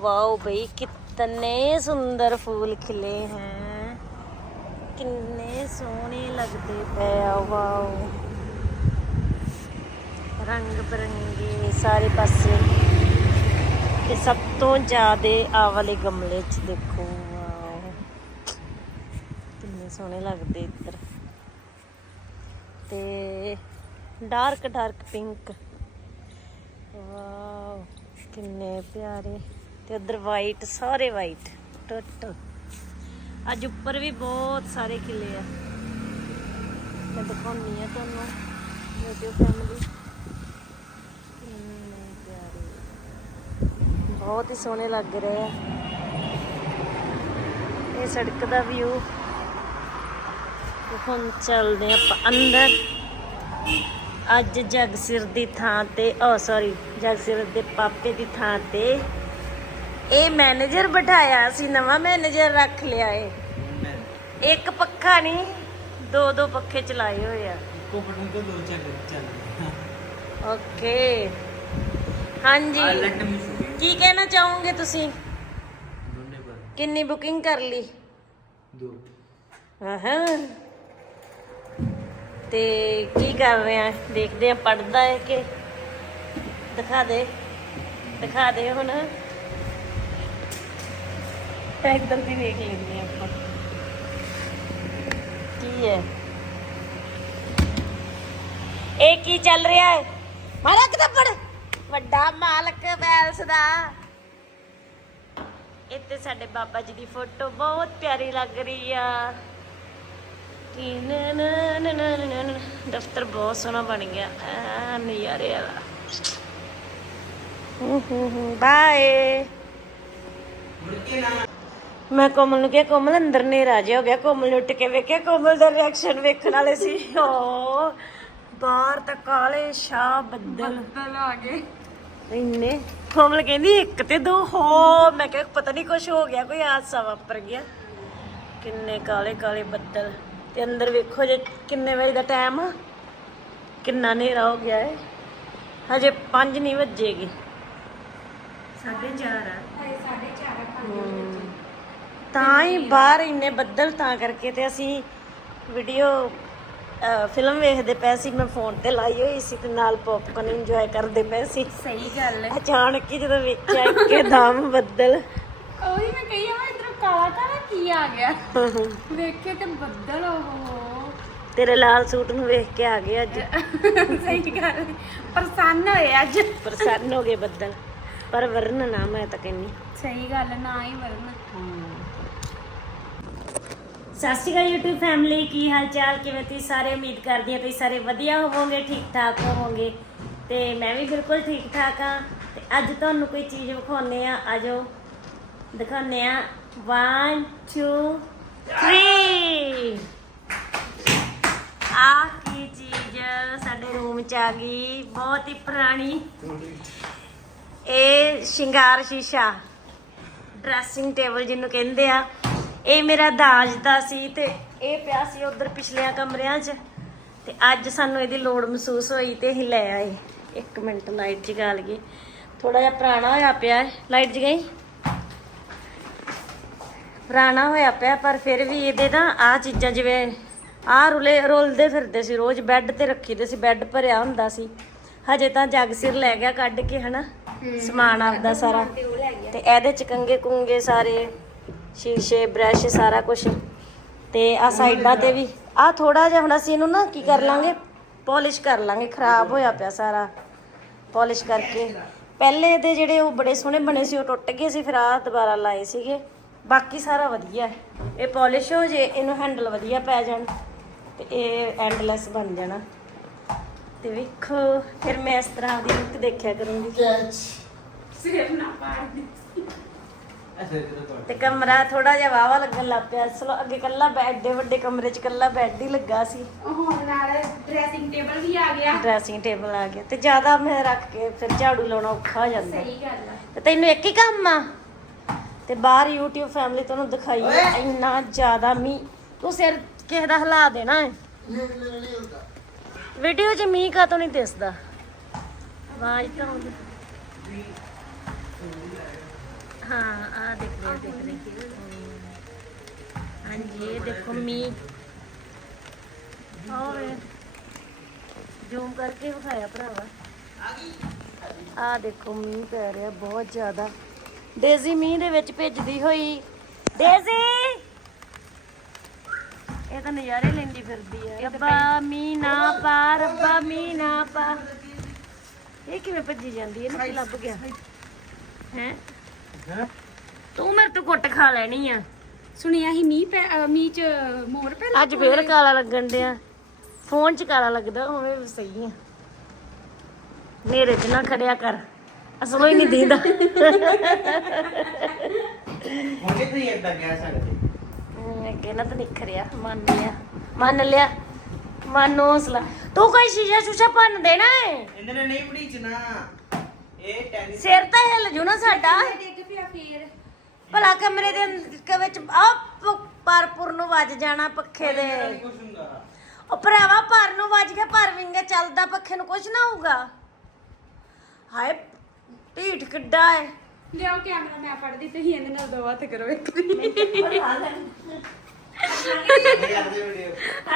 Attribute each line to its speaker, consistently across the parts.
Speaker 1: Wow भाई कितने सुंदर फूल खिले हैं कितने सोहने लगते पे आ वाओ ਰੰਗ ਬਰੰਗੇ ਸਾਰੇ ਪਾਸੇ ਤੇ ਸਭ ਤੋਂ ਜ਼ਿਆਦੇ ਆ ਵਾਲੇ ਗਮਲੇ 'ਚ ਦੇਖੋ ਵਾਓ ਕਿੰਨੇ ਸੋਹਣੇ ਲੱਗਦੇ ਇੱਧਰ ਤੇ ਡਾਰਕ ਡਾਰਕ ਪਿੰਕ ਵਾਓ ਕਿੰਨੇ ਪਿਆਰੇ ਤੇ ਉਧਰ ਵਾਈਟ ਸਾਰੇ ਵਾਈਟ ਟੋਟਲ ਅੱਜ ਉੱਪਰ ਵੀ ਬਹੁਤ ਸਾਰੇ ਖਿਲੇ ਆ। ਮੈਂ ਦਿਖਾਉਣੀ ਆ ਤੁਹਾਨੂੰ ਵੀਡੀਓ ਫੈਮਿਲੀ ਬਹੁਤ ਹੀ ਸੋਹਣੇ ਲੱਗ ਰਹੇ ਆ। ਇਹ ਸੜਕ ਦਾ ਵਿਊ ਹੁਣ ਚੱਲਦੇ ਆਪਾਂ ਅੰਦਰ। ਅੱਜ ਜਗਸਿਰ ਦੀ ਥਾਂ ਤੇ ਓ ਸੌਰੀ ਜਗਸਿਰ ਦੇ ਪਾਪੇ ਦੀ ਥਾਂ ਤੇ। ਇਹ ਮੈਨੇਜਰ ਬਿਠਾਇਆ ਸੀ ਨਵਾਂ ਮੈਨੇਜਰ ਰੱਖ ਲਿਆ ਏ ਇੱਕ ਪੱਖਾ ਨਹੀਂ ਦੋ ਦੋ ਪੱਖੇ ਚਲਾਏ ਹੋਏ ਆ।
Speaker 2: ਕੋਪਟਨ ਤੋਂ ਦੋ ਚੱਲ ਚੱਲ
Speaker 1: ਓਕੇ। ਹਾਂਜੀ।
Speaker 2: ਆ ਲੈਟ ਮੀ ਸ਼ੂਟਿੰਗ
Speaker 1: ਕੀ ਕਹਿਣਾ ਚਾਹੋਗੇ ਤੁਸੀਂ?
Speaker 2: ਦੋਨੇ ਪਰ।
Speaker 1: ਕਿੰਨੀ ਬੁਕਿੰਗ ਕਰ ਲਈ?
Speaker 2: ਦੋ।
Speaker 1: ਹਾਂ ਤੇ ਕੀ ਕਰ ਰਹੇ ਆ? ਦੇਖਦੇ ਆ ਪੜਦਾ ਹੈ ਕਿ? ਦਿਖਾ ਦੇ। ਦਿਖਾ ਦੇ ਹੁਣ। ਇੱਧਰ ਦੀ ਵੇਖ ਲੈਂਦੇ ਆ ਆਪਾਂ। ਕੀ ਹੈ? ਇਹ ਕੀ ਚੱਲ ਰਿਹਾ ਹੈ? ਮਾਰਾ ਕਿਤਾਬੜ ਵੱਡਾ ਮਾਲਕ ਪੈਲਸ ਦਾ। ਇੱਥੇ ਸਾਡੇ ਬਾਬਾ ਜੀ ਦੀ ਫੋਟੋ ਬਹੁਤ ਪਿਆਰੀ ਲੱਗ ਰਹੀ ਆ। ਟੀ ਨਾ ਦਫ਼ਤਰ ਬਹੁਤ ਸੋਹਣਾ ਬਣ ਗਿਆ। ਆ ਨਜ਼ਾਰੇ ਵਾਲਾ ਹੂੰ ਹੂੰ ਬਾਏ
Speaker 2: ਮੁੜ ਨਾ
Speaker 1: ਮੈਂ ਕੋਮਲ ਨੂੰ ਕਿਹਾ ਕੋਮਲ ਅੰਦਰ ਨੇਰਾ ਜਿਹਾ ਹੋ ਗਿਆ। ਕੋਮਲ ਨੇ ਉੱਠ ਕੇ ਵੇਖਿਆ ਕੋਮਲ ਦਾ ਰਿਐਕਸ਼ਨ ਵੇਖਣ ਵਾਲੇ ਸੀ। ਓ ਬਾਹਰ ਤਾਂ ਕਾਲੇ ਸ਼ਾਹ ਬੱਦਲ।
Speaker 3: ਬੱਦਲ ਆ ਗਏ।
Speaker 1: ਇੰਨੇ। ਕੋਮਲ ਕਹਿੰਦੀ ਇੱਕ ਤੇ ਦੋ ਹੋ ਮੈਂ ਕਿਹਾ ਪਤਾ ਨਹੀਂ ਕੁਝ ਹੋ ਗਿਆ ਕੋਈ ਹਾਦਸਾ ਵਾਪਰ ਗਿਆ। ਕਿੰਨੇ ਕਾਲੇ ਕਾਲੇ ਬੱਦਲ। ਤੇ ਅੰਦਰ ਵੇਖੋ ਜੇ ਕਿੰਨੇ ਵਜੇ ਦਾ ਟਾਈਮ ਆ। ਕਿੰਨਾ ਹਨੇਰਾ ਹੋ ਗਿਆ ਹੈ ਹਜੇ 5 ਨਹੀਂ ਵੱਜੇਗੀ। 4:30 ਆ। ਹਮ, ਤਾਂ ਹੀ ਬਾਹਰ ਇੰਨੇ ਬੱਦਲ ਤਾਂ ਕਰਕੇ ਤੇ ਅਸੀਂ ਵੀਡੀਓ ਫਿਲਮ ਵੇਖਦੇ ਪਏ ਸੀ ਮੈਂ ਫੋਨ ਤੇ ਲਾਈ ਹੋਈ ਸੀ ਤੇ ਨਾਲ ਪੌਪਕਾਰਨ ਇੰਜੋਏ ਕਰਦੇ ਪਏ ਸੀ।
Speaker 3: ਸਹੀ ਗੱਲ ਹੈ।
Speaker 1: ਅਚਾਨਕ ਹੀ ਜਦੋਂ ਵੇਖਿਆ ਇੱਕਦਮ ਬੱਦਲ।
Speaker 3: ਉਹੀ ਮੈਂ ਕਹੀ ਆ ਇਧਰ ਕਾਲਾ ਕਾਲਾ ਕੀ ਆ ਗਿਆ? ਵੇਖੇ ਤੇ ਬੱਦਲ ਉਹ
Speaker 1: ਤੇਰੇ ਲਾਲ ਸੂਟ ਨੂੰ ਵੇਖ ਕੇ ਆ ਗਏ ਅੱਜ।
Speaker 3: ਸਹੀ ਗੱਲ। ਪ੍ਰਸੰਨ ਹੋਏ ਅੱਜ।
Speaker 1: ਪ੍ਰਸੰਨ ਹੋ ਗਏ ਬੱਦਲ। ਪਰ ਵਰਨ ਨਾ ਮੈਂ ਤਾਂ ਕਹਿੰਨੀ।
Speaker 3: ਸਹੀ ਗੱਲ ਨਾ ਹੀ ਵਰਨ
Speaker 1: ਸਤਿ ਸ਼੍ਰੀ ਅਕਾਲ YouTube ਫੈਮਿਲੀ ਕੀ ਹਾਲ ਚਾਲ ਕਿਵੇਂ ਤੁਸੀਂ ਸਾਰੇ? ਉਮੀਦ ਕਰਦੀ ਹਾਂ ਤੁਸੀਂ ਸਾਰੇ ਵਧੀਆ ਹੋਵੋਗੇ ਠੀਕ ਠਾਕ ਹੋਵੋਗੇ। ਤੇ ਮੈਂ ਵੀ ਬਿਲਕੁਲ ਠੀਕ ਠਾਕ ਆ ਤੇ ਅੱਜ ਤੁਹਾਨੂੰ ਕੋਈ ਚੀਜ਼ ਵਿਖਾਉਣੇ ਆ ਆਜੋ ਦਿਖਾਉਣੇ ਆ 1 2 3 ਆ ਕੀ ਚੀਜ਼ ਸਾਡੇ ਰੂਮ ਚ ਆ ਗਈ। ਬਹੁਤ ਹੀ ਪੁਰਾਣੀ। ਇਹ ਸ਼ਿੰਗਾਰ ਸ਼ੀਸ਼ਾ। ਡਰੈਸਿੰਗ ਟੇਬਲ ਜਿਹਨੂੰ ਕਹਿੰਦੇ ਆ। ਇਹ ਮੇਰਾ ਦਾਜ ਦਾ ਸੀ ਤੇ ਇਹ ਪਿਆ ਸੀ ਉਧਰ ਪਿਛਲੀਆਂ ਕਮਰਿਆਂ 'ਚ। ਤੇ ਅੱਜ ਸਾਨੂੰ ਇਹਦੀ ਲੋੜ ਮਹਿਸੂਸ ਹੋਈ ਤੇ ਅਸੀਂ ਲੈ ਆਏ। ਇੱਕ ਮਿੰਟ ਲਾਈਟ ਜਗਾ ਲਈਏ ਥੋੜਾ ਜਿਹਾ ਪੁਰਾਣਾ ਹੋਇਆ ਪਿਆ ਲਾਈਟ ਜਗਾਈ ਪੁਰਾਣਾ ਹੋਇਆ ਪਿਆ ਪਰ ਫਿਰ ਵੀ ਇਹਦੇ ਨਾ ਆ ਚੀਜ਼ਾਂ ਜਿਵੇਂ ਆ ਰੁਲੇ ਰੋਲਦੇ ਫਿਰਦੇ ਸੀ ਰੋਜ਼। ਬੈੱਡ ਤੇ ਰੱਖੀਦੇ ਸੀ ਬੈੱਡ ਭਰਿਆ ਹੁੰਦਾ ਸੀ। ਹਜੇ ਤਾਂ ਜੱਗ ਸਿਰ ਲੈ ਗਿਆ ਕੱਢ ਕੇ ਹਨਾ? ਸਮਾਨ ਆਪਦਾ ਸਾਰਾ। ਤੇ ਇਹਦੇ ਚ ਕੰਗੇ ਕੁੰਗੇ ਸਾਰੇ। ਸ਼ੀਸ਼ੇ, ਬ੍ਰਸ਼, ਸਾਰਾ ਕੁਝ ਤੇ ਆ ਸਾਈਡਾਂ ਤੇ ਵੀ ਆ ਥੋੜਾ ਜਿਹਾ ਹੁਣ ਅਸੀਂ ਇਹਨੂੰ ਨਾ ਕੀ ਕਰ ਲਾਂਗੇ? ਪਾਲਿਸ਼ ਕਰ ਲਾਂਗੇ, ਖਰਾਬ ਹੋਇਆ ਪਿਆ ਸਾਰਾ। ਪਾਲਿਸ਼ ਕਰਕੇ। ਪਹਿਲੇ ਦੇ ਜਿਹੜੇ ਉਹ ਬੜੇ ਸੋਹਣੇ ਬਣੇ ਸੀ, ਉਹ ਟੁੱਟ ਗਏ ਸੀ, ਫਿਰ ਆ ਦੁਬਾਰਾ ਲਾਏ ਸੀਗੇ। ਬਾਕੀ ਸਾਰਾ ਵਧੀਆ ਇਹ ਪਾਲਿਸ਼ ਹੋ ਜੇ, ਇਹਨੂੰ ਹੈਂਡਲ ਵਧੀਆ ਪੈ ਜਾਣ ਤੇ ਇਹ ਐਂਡਲੈਸ ਬਣ ਜਾਣਾ। ਤੇ ਵੇਖੋ, ਫਿਰ ਮੈਂ ਇਸ ਤਰ੍ਹਾਂ ਦੀ ਲੁੱਕ ਦੇਖਿਆ ਕਰੂੰਗੀ।
Speaker 3: ਸਿਰ ਨਾ ਪਾੜ
Speaker 2: ਤੇ
Speaker 1: ਕਮਰਾ ਥੋੜਾ ਜਿਹਾ ਵਾਵਾ ਲੱਗਣ ਲੱਗ ਪਿਆ। ਚਲੋ ਅੱਗੇ ਕੱਲਾ ਬੈੱਡ ਦੇ ਵੱਡੇ ਕਮਰੇ 'ਚ ਕੱਲਾ ਬੈੱਡ ਹੀ ਲੱਗਾ ਸੀ।
Speaker 3: ਹੁਣ ਨਾਲ ਡਰੈਸਿੰਗ ਟੇਬਲ ਵੀ ਆ ਗਿਆ।
Speaker 1: ਡਰੈਸਿੰਗ ਟੇਬਲ ਆ ਗਿਆ ਤੇ ਜ਼ਿਆਦਾ ਮੈਂ ਰੱਖ ਕੇ ਫਿਰ ਝਾੜੂ ਲਾਉਣਾ ਔਖਾ ਹੋ ਜਾਂਦਾ।
Speaker 3: ਸਹੀ ਗੱਲ ਹੈ
Speaker 1: ਤੇ ਤੈਨੂੰ ਇੱਕ ਹੀ ਕੰਮ ਆ? ਤੇ ਬਾਹਰ YouTube ਫੈਮਿਲੀ ਤੁਹਾਨੂੰ ਦਿਖਾਈ। ਆ, ਇੰਨਾ ਜ਼ਿਆਦਾ ਮੀਂਹ। ਤੂੰ ਸਿਰ ਕਿਸੇ ਦਾ ਹਿਲਾ ਦੇਣਾ ਹੈ ਵੀਡੀਓ 'ਚ ਮੀਂਹ ਕਾ ਨਹੀਂ ਦਿਸਦਾ? ਆਵਾਜ਼ ਤਾਂ ਆਉਂਦੀ। ਹਾਂ ਆ ਦੇਖ ਰਹੇ ਦੇਖ ਰਹੇ ਹਾਂਜੀ ਇਹ ਦੇਖੋ ਮੀ। ਹੋਵੇ ਜ਼ੂਮ ਕਰਕੇ ਵਿਖਾਇਆ ਭਰਾਵਾ। ਆ ਦੇਖੋ ਮੀਂਹ ਪੈ ਰਿਹਾ ਬਹੁਤ ਜ਼ਿਆਦਾ। ਡੇਜ਼ੀ ਮੀਂਹ ਦੇ ਵਿੱਚ ਭਿੱਜਦੀ ਹੋਈ। ਡੇਜ਼ੀ! ਇਹ ਤਾਂ ਨਜ਼ਾਰੇ ਲੈਂਦੀ ਫਿਰਦੀ ਆ। ਰੱਬਾ ਮੀਂਹ ਨਾ ਪਾ ਰੱਬਾ ਮੀਂਹ ਨਾ ਪਾ। ਇਹ ਕਿਵੇਂ ਭੱਜੀ ਜਾਂਦੀ ਹੈ ਇਹਨੂੰ ਲੱਭ ਗਿਆ? ਹੈ?
Speaker 2: ਹੈ?
Speaker 1: ਤੂੰ ਮੇਰੇ ਤੋਂ ਕੁੱਟ ਖਾ ਲੈਣੀ ਆ।
Speaker 3: ਸੁਣਿਆ ਸੀ ਮੀਂਹ ਪੈ ਅਹ ਮੀਂਹ ਚ ਮੋਰ ਪੈ
Speaker 1: ਅੱਜ ਫੇਰ ਕਾਲਾ ਲੱਗਣ ਡਿਆ। ਫੋਨ 'ਚ ਕਾਲਾ ਲੱਗਦਾ ਉਵੇਂ ਵੀ ਸਹੀ ਆ। ਨੇਰੇ 'ਚ ਨਾ ਖੜਿਆ ਕਰ। ਅਸਲੋਂ ਹੀ ਨਹੀਂ ਦੀਂਦਾ।
Speaker 2: ਮੁੰਡੇ ਤੁਸੀਂ ਏਦਾਂ ਕਹਿ ਸਕਦੇ?
Speaker 1: ਅੱਗੇ ਨਾ ਤਾਂ ਨਿਖਰਿਆ ਮੰਨ ਲਿਆ। ਮੰਨ ਲਿਆ। ਮਨ ਹੌਸਲਾ। ਤੂੰ ਕੋਈ ਸ਼ੀਸ਼ਾ ਸ਼ੂਸ਼ਾ ਭੰਨ ਦੇਣਾ ਏ?
Speaker 2: ਇਹਨਾਂ ਨੇ ਨਹੀਂ ਪੜੀ ਚਨਾ ਇਹ ਟੈਨਿਸ
Speaker 1: ਸਿਰ ਤਾਂ ਹਿੱਲ ਜੂ ਨਾ ਸਾਡਾ।
Speaker 3: ਫੇਰ।
Speaker 1: ਭਲਾ ਕਮਰੇ ਦੇ ਅੰਦਰ ਵਿੱਚ ਆ ਪਰਪੁਰ ਨੂੰ ਵੱਜ ਜਾਣਾ ਪੱਖੇ ਦੇ।
Speaker 2: ਕੁਝ ਹੁੰਦਾ।
Speaker 1: ਉਹ ਭਰਾਵਾ ਪਰ ਨੂੰ ਵੱਜ ਗਿਆ ਪਰ ਵਿੰਗੇ ਚੱਲਦਾ ਪੱਖੇ ਨੂੰ ਕੁਝ ਨਾ ਹੋਊਗਾ। ਹਾਏ ਢੀਠ ਕਿੱਡਾ ਹੈ
Speaker 3: ਲਿਆਓ ਕੈਮਰਾ ਮੈਂ ਪੜਦੀ ਤੁਸੀਂ ਇਹਦੇ ਨਾਲ ਦੋ ਹੱਥ ਕਰੋ ਇੱਕ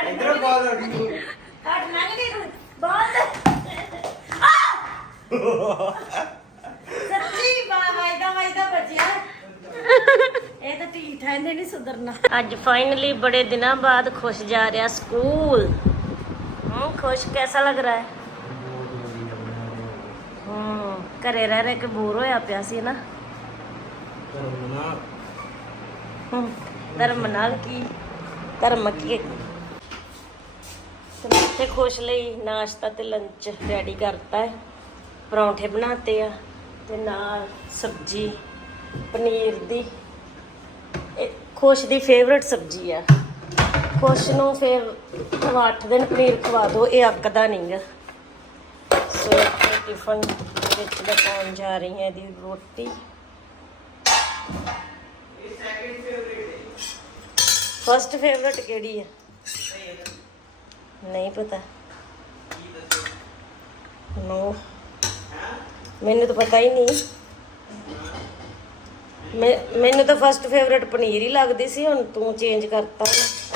Speaker 2: ਇਧਰੋਂ ਬਾਲ ਉੱਠੂ
Speaker 1: ਹਟ ਲੰਘ ਨਹੀਂ ਬੰਦ ਸੱਚੀ ਅੱਜ ਫਾਈਨਲੀ बड़े ਦਿਨਾਂ ਬਾਅਦ ਖੁਸ਼ ਜਾ ਰਿਹਾ ਸਕੂਲ। ਹੂੰ, ਖੁਸ਼ ਕਿਹਦਾ ਲੱਗ ਰਿਹਾ ਹੈ? ਹੂੰ, ਘਰੇ ਰਹਿ ਰਹਿ ਕੇ ਬੋਰ ਹੋਇਆ ਪਿਆ ਸੀ ਨਾ। ਧਰਮ ਨਾਲ ਕੀ, ਧਰਮ ਕੀ? ਤੇ ਖੁਸ਼ ਲਈ, ਨਾਸ਼ਤਾ ਤੇ ਲੰਚ ਰੈਡੀ ਕਰਤਾ ਹੈ। ਪਰੌਂਠੇ ਬਣਾਤੇ ਆ ਤੇ ਨਾਲ ਸਬਜੀ ਪਨੀਰ ਦੀ। ਖੁਸ਼ ਦੀ ਫੇਵਰਟ ਸਬਜੀ ਆ। ਖੁਸ਼ ਨੂੰ ਫਿਰ ਖਵਾ ਅੱਠ ਦਿਨ ਪਨੀਰ ਖਵਾ ਦੋ, ਇਹ ਅੱਕਦਾ ਨਹੀਂਗਾ ਸੋ ਟਿਫਨ ਵਿੱਚ ਮੈਂ ਜਾ ਰਹੀ ਹਾਂ ਇਹਦੀ ਰੋਟੀ। ਫਸਟ ਫੇਵਰਟ ਕਿਹੜੀ ਹੈ ਨਹੀਂ ਪਤਾ। ਨੋ ਮੈਨੂੰ ਤਾਂ ਪਤਾ ਹੀ ਨਹੀਂ। ਮੈਂ, ਮੈਨੂੰ ਤਾਂ ਫਸਟ ਫੇਵਰਟ ਪਨੀਰ ਹੀ ਲੱਗਦੀ ਸੀ, ਹੁਣ ਤੂੰ ਚੇਂਜ ਕਰਤਾ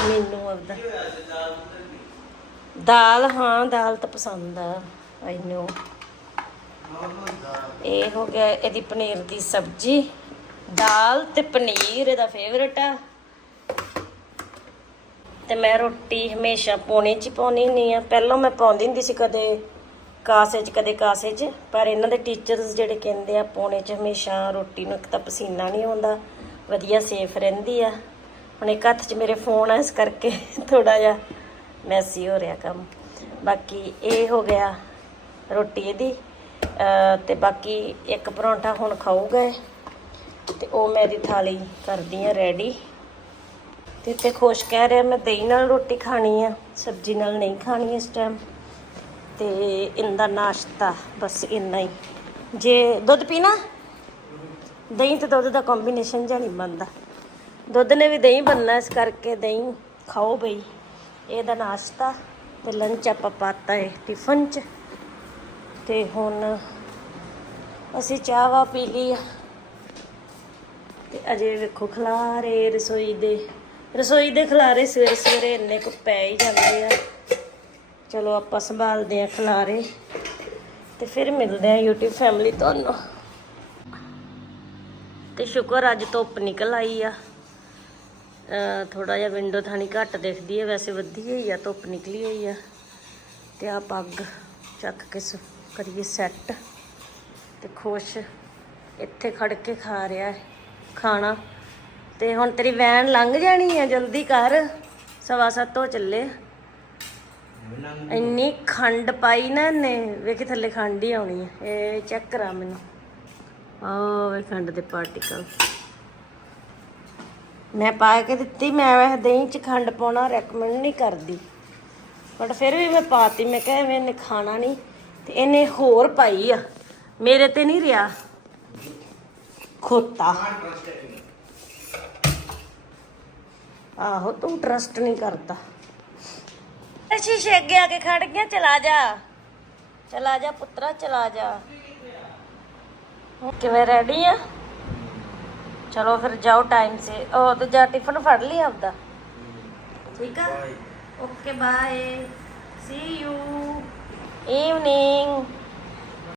Speaker 1: ਮੈਨੂੰ ਆਪਦਾ। ਦਾਲ, ਹਾਂ, ਦਾਲ ਤਾਂ ਪਸੰਦ ਆ ਆਈ ਨੋ ਇਹ ਹੋ ਗਿਆ ਇਹਦੀ ਪਨੀਰ ਦੀ ਸਬਜ਼ੀ। ਦਾਲ ਤੇ ਪਨੀਰ ਇਹਦਾ ਫੇਵਰਟ ਆ। ਤੇ ਮੈਂ ਰੋਟੀ ਹਮੇਸ਼ਾ ਪੌਣੇ ਚ ਹੀ ਪਾਉਣੀ ਹੁੰਦੀ ਆ। ਪਹਿਲਾਂ ਮੈਂ ਪਾਉਂਦੀ ਹੁੰਦੀ ਸੀ ਕਦੇ ਕਾਸੇ ਚ, ਕਦੇ ਕਾਸੇ ਚ। ਪਰ ਇਹਨਾਂ ਦੇ ਟੀਚਰਸ ਜਿਹੜੇ ਕਹਿੰਦੇ ਆ, ਪੌਣੇ ਚ ਹਮੇਸ਼ਾ ਰੋਟੀ ਨੂੰ ਇੱਕ ਤਾਂ ਪਸੀਨਾ ਨਹੀਂ ਆਉਂਦਾ, ਵਧੀਆ ਸੇਫ ਰਹਿੰਦੀ ਆ। ਹੁਣ ਇੱਕ ਹੱਥ 'ਚ ਮੇਰੇ ਫੋਨ ਆ, ਇਸ ਕਰਕੇ ਥੋੜਾ ਜਿਹਾ ਮੈਸੀ ਹੋ ਰਿਹਾ ਕੰਮ। ਬਾਕੀ ਇਹ ਹੋ ਗਿਆ ਰੋਟੀ ਇਹਦੀ, ਅਹ ਤੇ ਬਾਕੀ ਇੱਕ ਪਰੌਂਠਾ ਹੁਣ ਖਾਊਗਾ ਇਹ। ਤੇ ਉਹ ਮੈਂ ਇਹਦੀ ਥਾਲੀ ਕਰਦੀ ਆ ਰੈਡੀ ਤੇ ਤੇ ਖੁਸ਼ ਕਹਿ ਰਿਹਾ, ਮੈਂ ਦਹੀਂ ਨਾਲ ਰੋਟੀ ਖਾਣੀ ਆ, ਸਬਜ਼ੀ ਨਾਲ ਨਹੀਂ ਖਾਣੀ ਇਸ ਟਾਈਮ ਤੇ ਇਹਦਾ ਨਾਸ਼ਤਾ, ਬਸ ਇੰਨਾ ਹੀ। ਜੇ ਦੁੱਧ ਪੀਣਾ, ਦਹੀਂ ਤੇ ਦੁੱਧ ਦਾ ਕੰਬੀਨੇਸ਼ਨ ਜਿਹਾ ਨਹੀਂ ਬਣਦਾ। ਦੁੱਧ ਨੇ ਵੀ ਦਹੀਂ ਬੰਨਣਾ ਇਸ ਕਰਕੇ ਦਹੀਂ ਖਾਓ ਬਈ। ਇਹਦਾ ਨਾਸ਼ਤਾ ਤੇ ਲੰਚ ਆਪਾਂ ਪਾਤਾ ਹੈ ਟਿਫਨ ਚ। ਤੇ ਹੁਣ ਅਸੀਂ ਚਾਹ ਵਾ ਪੀ ਲਈ ਆ। ਤੇ ਅਜੇ ਵੇਖੋ ਖਲਾਰੇ ਰਸੋਈ ਦੇ ਰਸੋਈ ਦੇ ਖਲਾਰੇ ਸਵੇਰੇ ਸਵੇਰੇ ਇੰਨੇ ਕੁ ਪੈ ਹੀ ਜਾਂਦੇ ਆ। ਚਲੋ ਆਪਾਂ ਸੰਭਾਲਦੇ ਆ ਖਲਾਰੇ ਤੇ ਫਿਰ ਮਿਲਦੇ ਆ YouTube ਫੈਮਿਲੀ ਤੁਹਾਨੂੰ। ਤੇ ਸ਼ੁਕਰ ਅੱਜ ਧੁੱਪ ਨਿਕਲ ਆਈ ਆ। ਥੋੜਾ ਜਿਹਾ ਵਿੰਡੋ ਥਾਣੀ ਘੱਟ ਦਿਖਦੀ ਹੈ, ਵੈਸੇ ਵਧੀ ਹੋਈ ਆ, ਧੁੱਪ ਨਿਕਲੀ ਹੋਈ ਆ। ਤੇ ਆ ਪੱਗ ਚੱਕ ਕੇ ਸ- ਕਰੀਏ ਸੈੱਟ ਤੇ ਖੁਸ਼। ਇੱਥੇ ਖੜ ਕੇ ਖਾ ਰਿਹਾ ਹੈ ਖਾਣਾ। ਤੇ ਹੁਣ ਤੇਰੀ ਵੈਨ ਲੰਘ ਜਾਣੀ ਆ, ਜਲਦੀ ਕਰ। ਸਵਾ ਸੱਤ ਤੋਂ ਚੱਲੇ। ਇੰਨੀ ਖੰਡ ਪਾਈ ਨਾ ਇਹਨੇ, ਵੇਖੀ ਥੱਲੇ ਖੰਡ ਹੀ ਆਉਣੀ ਹੈ। ਇਹ ਚੈੱਕ ਕਰਾ ਮੈਨੂੰ। ਆਹ ਵੇ ਖੰਡ ਦੇ ਪਾਰਟੀਕਲ ਮੈਂ ਪਾ ਕੇ ਦਿੱਤੀ, ਮੈਂ ਵੈਸੇ ਦਹੀਂ ਚ ਖੰਡ ਪਾਉਣਾ ਰეკਮੈਂਡ ਨਹੀਂ ਕਰਦੀ। ਬਟ ਫਿਰ ਵੀ ਮੈਂ ਪਾਤੀ, ਮੈਂ ਕਿਹਾ ਐਵੇਂ ਇਹਨੇ ਖਾਣਾ ਨਹੀਂ, ਤੇ ਇਹਨੇ ਹੋਰ ਪਾਈ ਆ। ਮੇਰੇ ਤੇ ਨਹੀਂ ਰਿਹਾ। ਖੋਤਾ। ਆਹੋ, ਤੂੰ ਟਰਸਟ ਨਹੀਂ ਕਰਦਾ। ਸ਼ੀਸ਼ੇ ਅੱਗੇ ਆ ਕੇ ਖੜ ਗਿਆ ਚਲਾ ਜਾ। ਚਲਾ ਜਾ ਪੁੱਤਰਾ ਚਲਾ ਜਾ। ਕਿਵੇਂ ਰੈਡੀ ਆ? ਚਲੋ ਫਿਰ ਜਾਓ ਟਾਈਮ ਸੇ। ਉਹ ਤੇ ਜਾ ਟਿਫਨ ਫੜ ਲਈ ਆਪਦਾ। ਠੀਕ ਆ? Okay bye see you evening